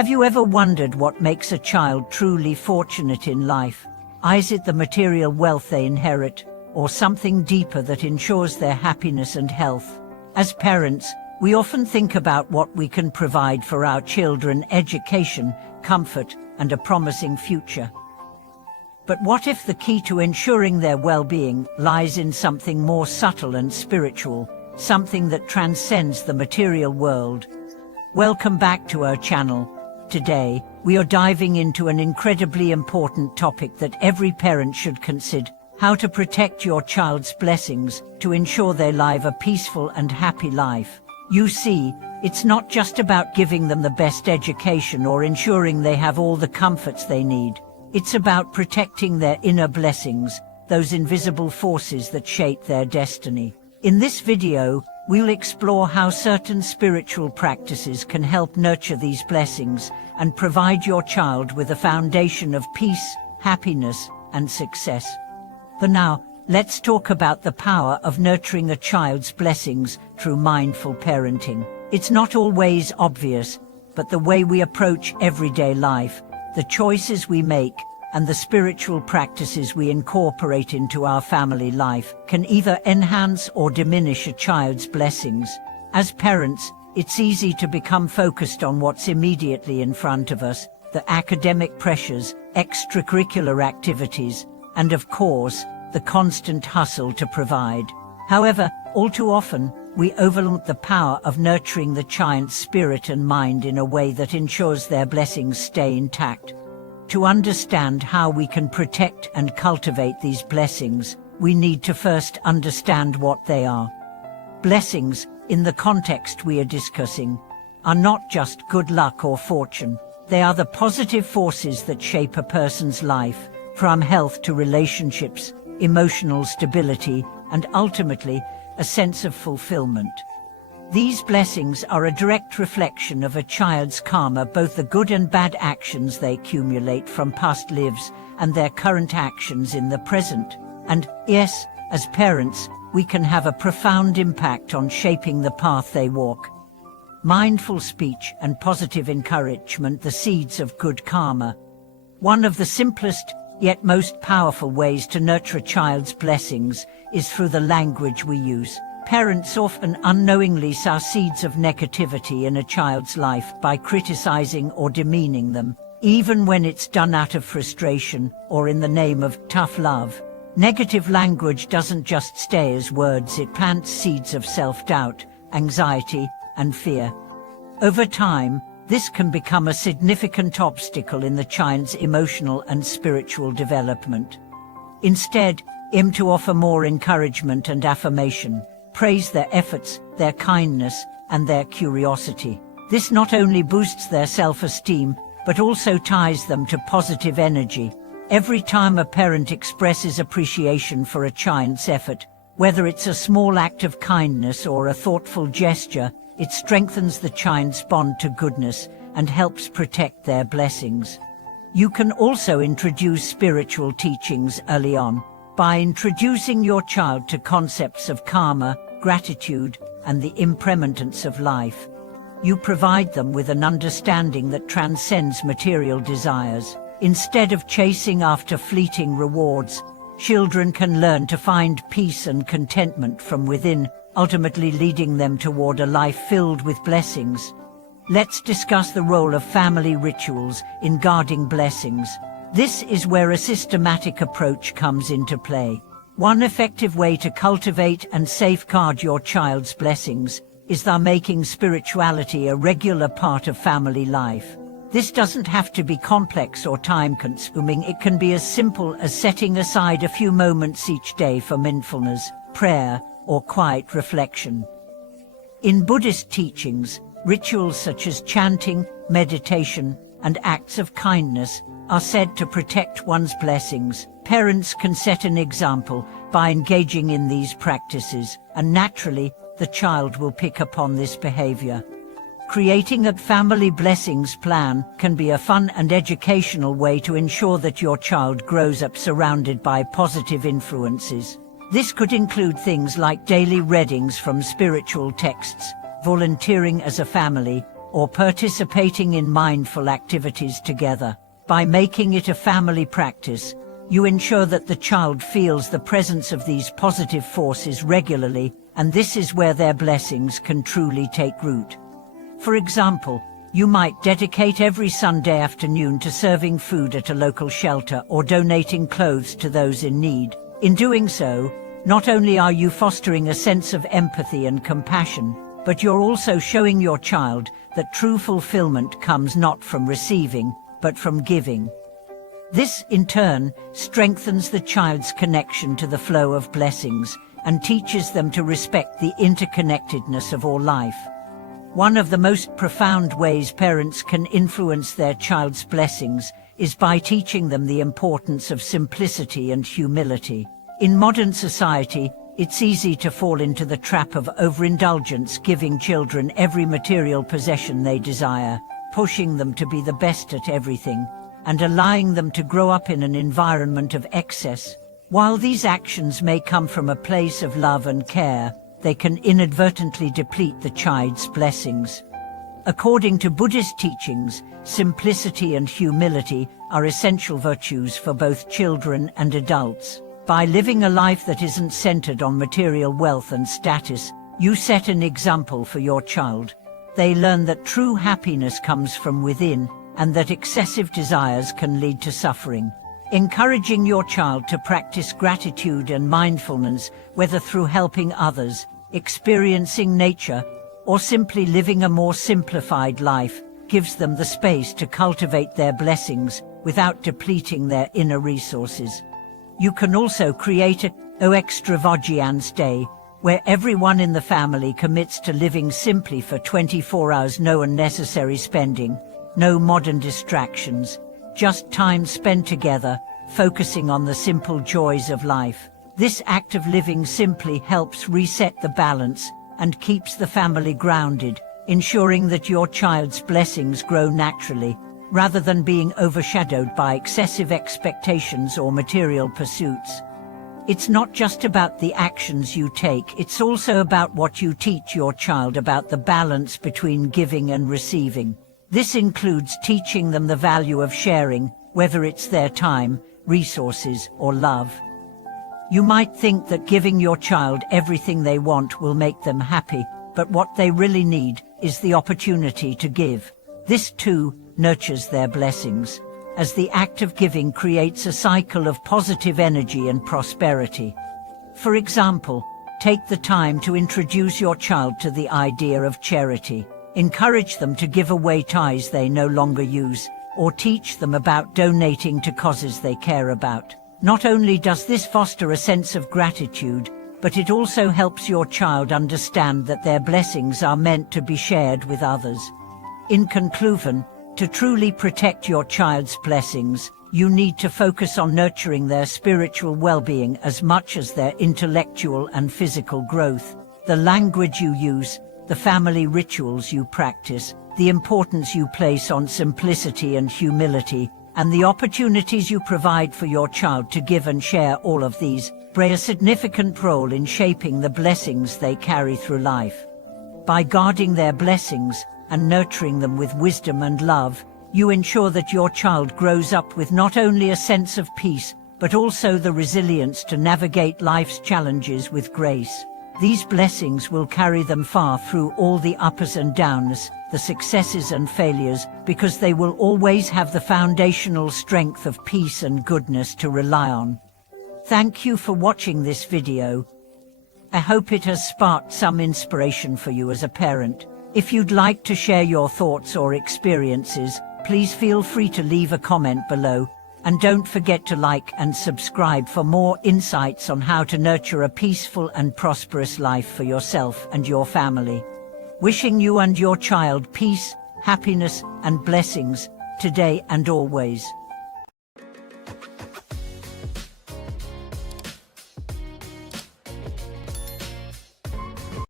Have you ever wondered what makes a child truly fortunate in life? Is it the material wealth they inherit, or something deeper that ensures their happiness and health? As parents, we often think about what we can provide for our children: education, comfort, and a promising future. But what if the key to ensuring their well-being lies in something more subtle and spiritual, something that transcends the material world? Welcome back to our channel. Today, we are diving into an incredibly important topic that every parent should consider: how to protect your child's blessings to ensure they live a peaceful and happy life. You see, it's not just about giving them the best education or ensuring they have all the comforts they need. It's about protecting their inner blessings, those invisible forces that shape their destiny. In this video, we'll explore how certain spiritual practices can help nurture these blessings and provide your child with a foundation of peace, happiness, and success. But now, let's talk about the power of nurturing a child's blessings through mindful parenting. It's not always obvious, but the way we approach everyday life, the choices we make, and the spiritual practices we incorporate into our family life can either enhance or diminish a child's blessings. As parents, it's easy to become focused on what's immediately in front of us: the academic pressures, extracurricular activities, and of course, the constant hustle to provide. However, all too often, we overlook the power of nurturing the child's spirit and mind in a way that ensures their blessings stay intact. To understand how we can protect and cultivate these blessings, we need to first understand what they are. Blessings, in the context we are discussing, are not just good luck or fortune. They are the positive forces that shape a person's life, from health to relationships, emotional stability, and ultimately, a sense of fulfillment. These blessings are a direct reflection of a child's karma, both the good and bad actions they accumulate from past lives and their current actions in the present. And, yes, as parents, we can have a profound impact on shaping the path they walk. Mindful speech and positive encouragement, the seeds of good karma. One of the simplest, yet most powerful ways to nurture a child's blessings is through the language we use. Parents often unknowingly sow seeds of negativity in a child's life by criticizing or demeaning them, even when it's done out of frustration or in the name of tough love. Negative language doesn't just stay as words, it plants seeds of self-doubt, anxiety, and fear. Over time, this can become a significant obstacle in the child's emotional and spiritual development. Instead, aim to offer more encouragement and affirmation. Praise their efforts, their kindness, and their curiosity. This not only boosts their self-esteem, but also ties them to positive energy. Every time a parent expresses appreciation for a child's effort, whether it's a small act of kindness or a thoughtful gesture, it strengthens the child's bond to goodness and helps protect their blessings. You can also introduce spiritual teachings early on. By introducing your child to concepts of karma, gratitude, and the impermanence of life, you provide them with an understanding that transcends material desires. Instead of chasing after fleeting rewards, children can learn to find peace and contentment from within, ultimately leading them toward a life filled with blessings. Let's discuss the role of family rituals in guarding blessings. This is where a systematic approach comes into play. One effective way to cultivate and safeguard your child's blessings is by making spirituality a regular part of family life. This doesn't have to be complex or time-consuming. It can be as simple as setting aside a few moments each day for mindfulness, prayer, or quiet reflection. In Buddhist teachings, rituals such as chanting, meditation, and acts of kindness are said to protect one's blessings. Parents can set an example by engaging in these practices, and naturally, the child will pick up on this behavior. Creating a family blessings plan can be a fun and educational way to ensure that your child grows up surrounded by positive influences. This could include things like daily readings from spiritual texts, volunteering as a family, or participating in mindful activities together. By making it a family practice, you ensure that the child feels the presence of these positive forces regularly, and this is where their blessings can truly take root. For example, you might dedicate every Sunday afternoon to serving food at a local shelter or donating clothes to those in need. In doing so, not only are you fostering a sense of empathy and compassion, but you're also showing your child that true fulfillment comes not from receiving, but from giving. This, in turn, strengthens the child's connection to the flow of blessings and teaches them to respect the interconnectedness of all life. One of the most profound ways parents can influence their child's blessings is by teaching them the importance of simplicity and humility. In modern society, it's easy to fall into the trap of overindulgence, giving children every material possession they desire, pushing them to be the best at everything, and allowing them to grow up in an environment of excess. While these actions may come from a place of love and care, they can inadvertently deplete the child's blessings. According to Buddhist teachings, simplicity and humility are essential virtues for both children and adults. By living a life that isn't centered on material wealth and status, you set an example for your child. They learn that true happiness comes from within, and that excessive desires can lead to suffering. Encouraging your child to practice gratitude and mindfulness, whether through helping others, experiencing nature, or simply living a more simplified life, gives them the space to cultivate their blessings without depleting their inner resources. You can also create a extravagance day, where everyone in the family commits to living simply for 24 hours. No unnecessary spending, no modern distractions, just time spent together, focusing on the simple joys of life. This act of living simply helps reset the balance and keeps the family grounded, ensuring that your child's blessings grow naturally, rather than being overshadowed by excessive expectations or material pursuits. It's not just about the actions you take, it's also about what you teach your child about the balance between giving and receiving. This includes teaching them the value of sharing, whether it's their time, resources, or love. You might think that giving your child everything they want will make them happy, but what they really need is the opportunity to give. This too nurtures their blessings, as the act of giving creates a cycle of positive energy and prosperity. For example, take the time to introduce your child to the idea of charity. Encourage them to give away ties they no longer use, or teach them about donating to causes they care about. Not only does this foster a sense of gratitude, but it also helps your child understand that their blessings are meant to be shared with others. In conclusion, to truly protect your child's blessings, you need to focus on nurturing their spiritual well-being as much as their intellectual and physical growth. The language you use, the family rituals you practice, the importance you place on simplicity and humility, and the opportunities you provide for your child to give and share, all of these play a significant role in shaping the blessings they carry through life. By guarding their blessings and nurturing them with wisdom and love, you ensure that your child grows up with not only a sense of peace, but also the resilience to navigate life's challenges with grace. These blessings will carry them far through all the ups and downs, the successes and failures, because they will always have the foundational strength of peace and goodness to rely on. Thank you for watching this video. I hope it has sparked some inspiration for you as a parent. If you'd like to share your thoughts or experiences, please feel free to leave a comment below. And don't forget to like and subscribe for more insights on how to nurture a peaceful and prosperous life for yourself and your family. Wishing you and your child peace, happiness, and blessings, today and always.